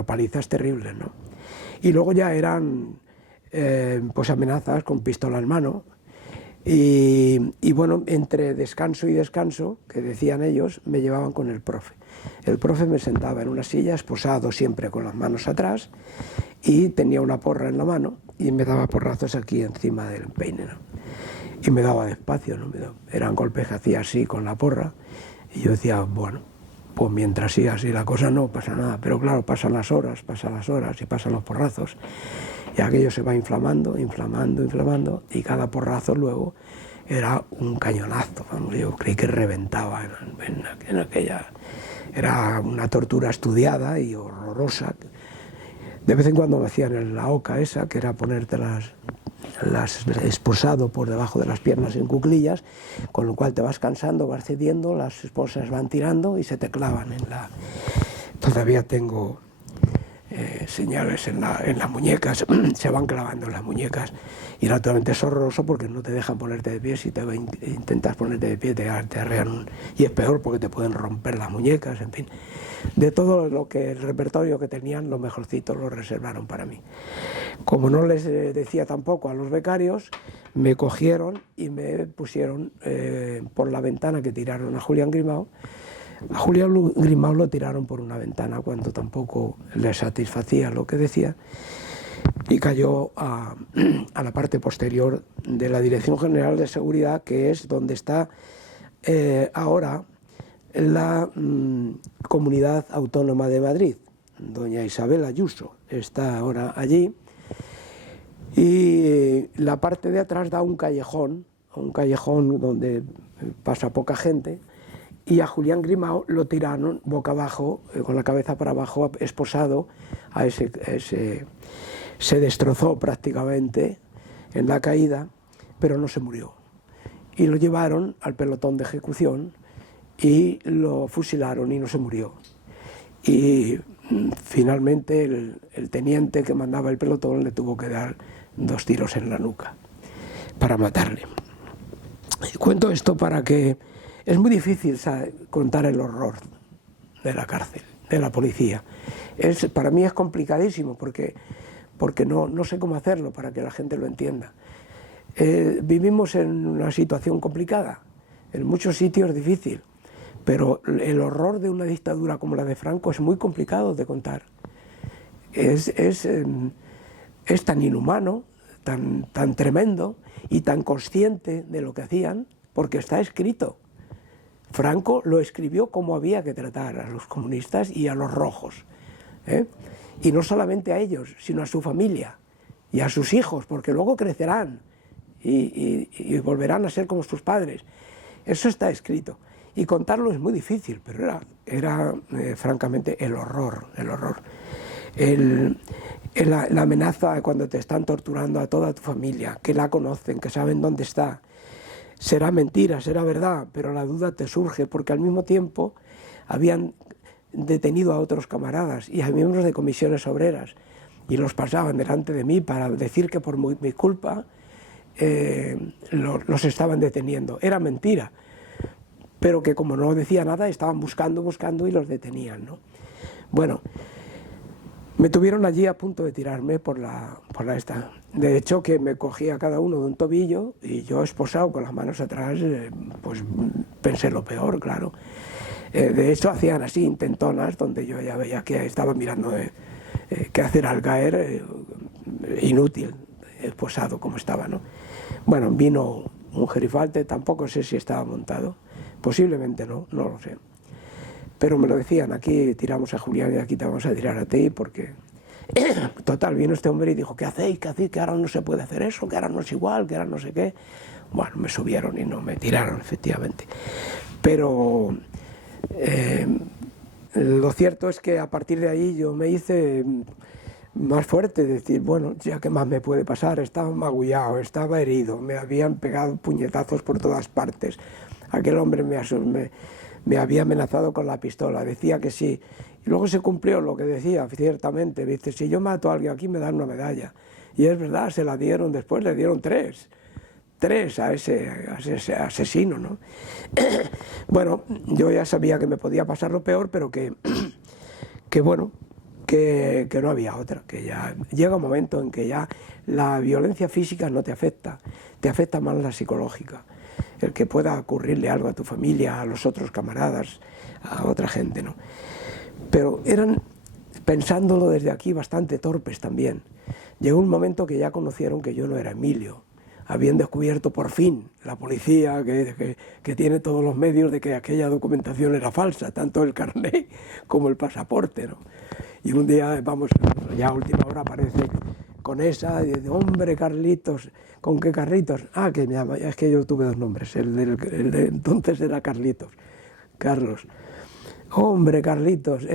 palizas terribles, ¿no? Y luego ya eran pues amenazas con pistola en mano. Y bueno, entre descanso y descanso, que decían ellos, me llevaban con el profe. El profe me sentaba en una silla, esposado siempre con las manos atrás, y tenía una porra en la mano y me daba porrazos aquí encima del peine, ¿no? Y me daba despacio, ¿no? Eran golpes que hacía así con la porra, y yo decía, bueno, pues mientras siga así la cosa no pasa nada. Pero claro, pasan las horas y pasan los porrazos, y aquello se va inflamando, y cada porrazo luego era un cañonazo, vamos, yo creí que reventaba en aquella... Era una tortura estudiada y horrorosa. De vez en cuando me hacían la oca esa, que era ponerte las esposado por debajo de las piernas en cuclillas, con lo cual te vas cansando, vas cediendo, las esposas van tirando y se te clavan en la... Todavía tengo señales en las muñecas, se van clavando en las muñecas, y naturalmente es horroroso porque no te dejan ponerte de pie. Si intentas ponerte de pie te arrean y es peor porque te pueden romper las muñecas, en fin. De todo lo que el repertorio que tenían, lo mejorcito lo reservaron para mí. Como no les decía tampoco a los becarios, me cogieron y me pusieron por la ventana que tiraron a Julián Grimau. A Julián Grimau lo tiraron por una ventana cuando tampoco le satisfacía lo que decía, y cayó a la parte posterior de la Dirección General de Seguridad, que es donde está ahora la Comunidad Autónoma de Madrid. Doña Isabel Ayuso está ahora allí, y la parte de atrás da a un callejón donde pasa poca gente, y a Julián Grimau lo tiraron boca abajo, con la cabeza para abajo, esposado a se destrozó prácticamente en la caída, pero no se murió. Y lo llevaron al pelotón de ejecución y lo fusilaron y no se murió. Y finalmente el teniente que mandaba el pelotón le tuvo que dar 2 tiros en la nuca para matarle. Y cuento esto para que es muy difícil contar el horror de la cárcel, de la policía. Para mí es complicadísimo porque no sé cómo hacerlo para que la gente lo entienda. Vivimos en una situación complicada, en muchos sitios difícil, pero el horror de una dictadura como la de Franco es muy complicado de contar. Es tan inhumano, tan tremendo y tan consciente de lo que hacían, porque está escrito. Franco lo escribió como había que tratar a los comunistas y a los rojos, y no solamente a ellos, sino a su familia y a sus hijos, porque luego crecerán y volverán a ser como sus padres. Eso está escrito, y contarlo es muy difícil, pero era francamente el horror. La amenaza cuando te están torturando a toda tu familia, que la conocen, que saben dónde está. Será mentira, será verdad, pero la duda te surge porque al mismo tiempo habían detenido a otros camaradas y a miembros de comisiones obreras, y los pasaban delante de mí para decir que por mi culpa los estaban deteniendo. Era mentira, pero que como no decía nada estaban buscando y los detenían, ¿no? Bueno, me tuvieron allí a punto de tirarme por la esta. De hecho, que me cogía cada uno de un tobillo y yo esposado con las manos atrás, pues pensé lo peor, claro. De hecho, hacían así intentonas donde yo ya veía que estaba mirando qué hacer al caer, inútil, esposado como estaba, ¿no? Bueno, vino un gerifalte, tampoco sé si estaba montado, posiblemente no lo sé. Pero me lo decían, aquí tiramos a Julián y aquí te vamos a tirar a ti, porque... Total, vino este hombre y dijo, ¿qué hacéis? Que ahora no se puede hacer eso, que ahora no es igual, que ahora no sé qué. Bueno, me subieron y no me tiraron, efectivamente. Pero lo cierto es que a partir de ahí yo me hice más fuerte, decir, bueno, ya qué más me puede pasar, estaba magullado, estaba herido, me habían pegado puñetazos por todas partes. Aquel hombre me había amenazado con la pistola, decía que sí. Y luego se cumplió lo que decía, ciertamente. Dice, si yo mato a alguien aquí me dan una medalla. Y es verdad, se la dieron después, le dieron 3 a ese asesino, ¿no? Bueno, yo ya sabía que me podía pasar lo peor, pero que no había otra, que ya llega un momento en que ya la violencia física no te afecta más la psicológica. El que pueda ocurrirle algo a tu familia, a los otros camaradas, a otra gente, ¿no? Pero eran, pensándolo desde aquí, bastante torpes también. Llegó un momento que ya conocieron que yo no era Emilio. Habían descubierto por fin, la policía, que tiene todos los medios, de que aquella documentación era falsa, tanto el carnet como el pasaporte, ¿no? Y un día, vamos, ya a última hora aparece con esa, y dice, hombre, Carlitos, ¿con qué Carlitos? Ah, que me llama, es que yo tuve 2 nombres, el de entonces era Carlitos, Carlos. Hombre, Carlitos,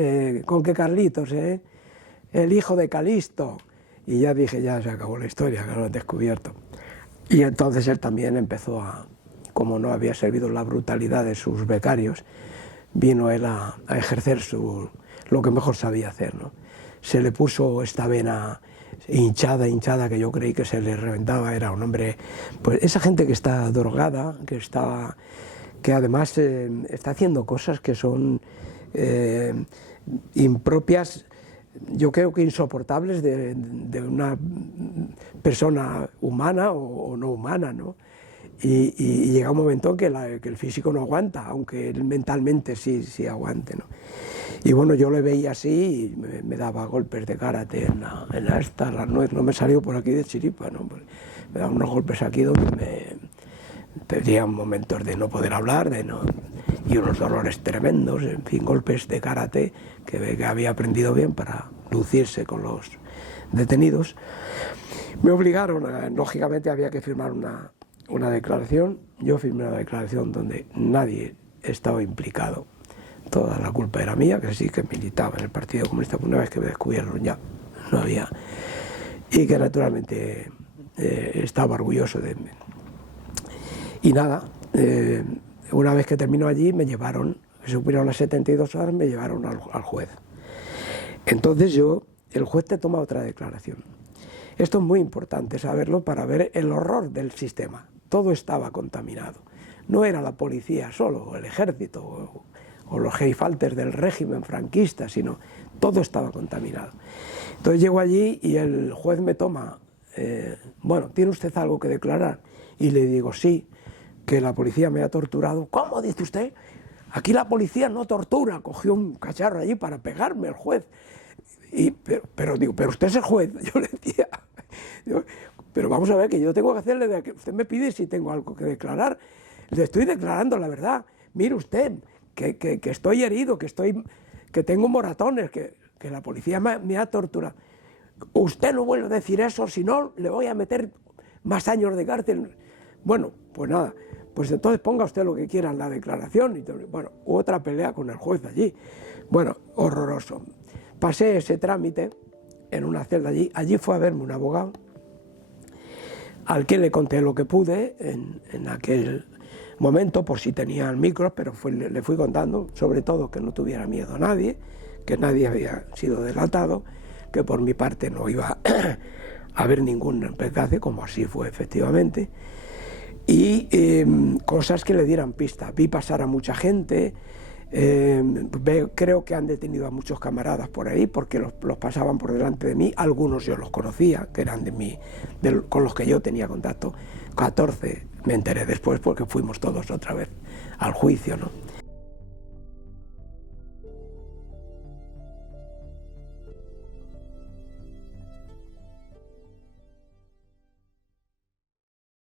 ¿con qué Carlitos, el hijo de Calisto. Y ya dije, ya se acabó la historia, que lo han descubierto. Y entonces él también empezó como no había servido la brutalidad de sus becarios, vino él a ejercer lo que mejor sabía hacer, ¿no? se le puso esta vena hinchada, que yo creí que se le reventaba. Era un hombre, pues esa gente que está drogada, que además está haciendo cosas que son impropias, yo creo que insoportables de una persona humana o no humana, ¿no? Y llega un momento en que el físico no aguanta, aunque él mentalmente sí aguante, ¿no? Y bueno, yo le veía así y me daba golpes de karate en la nuez, no me salió por aquí de chiripa, ¿no? Me daba unos golpes aquí donde tenía momentos de no poder hablar, y unos dolores tremendos, en fin, golpes de karate que había aprendido bien para lucirse con los detenidos. Me obligaron, lógicamente había que firmar una declaración. Yo firmé una declaración donde nadie estaba implicado. Toda la culpa era mía, que sí, que militaba en el Partido Comunista, una vez que me descubrieron ya no había, y que naturalmente estaba orgulloso de mí. Y nada, una vez que terminó allí me llevaron, se cumplieron las 72 horas, me llevaron al juez. Entonces el juez te toma otra declaración. Esto es muy importante saberlo para ver el horror del sistema. Todo estaba contaminado. No era la policía solo, o el ejército, o los geifaltes del régimen franquista, sino todo estaba contaminado. Entonces llego allí y el juez me toma, bueno, ¿tiene usted algo que declarar? Y le digo, sí, que la policía me ha torturado. ¿Cómo dice usted? Aquí la policía no tortura. Cogió un cacharro allí para pegarme el juez. Pero digo, pero usted es el juez. Yo le decía, pero vamos a ver, que yo tengo que hacerle, usted me pide si tengo algo que declarar. Le estoy declarando la verdad. Mire usted, que estoy herido, que tengo moratones, que la policía me ha torturado. Usted no vuelve a decir eso, si no le voy a meter más años de cárcel. Bueno, pues nada, pues entonces ponga usted lo que quiera en la declaración. Y bueno, otra pelea con el juez allí. Bueno, horroroso. Pasé ese trámite en una celda allí. Allí fue a verme un abogado, al que le conté lo que pude en aquel momento, por si tenía micros, pero le fui contando, sobre todo que no tuviera miedo a nadie, que nadie había sido delatado, que por mi parte no iba a haber ningún percance, como así fue efectivamente, y cosas que le dieran pista. Vi pasar a mucha gente, creo que han detenido a muchos camaradas por ahí porque los pasaban por delante de mí. Algunos yo los conocía, que eran con los que yo tenía contacto. 14 me enteré después porque fuimos todos otra vez al juicio, ¿no?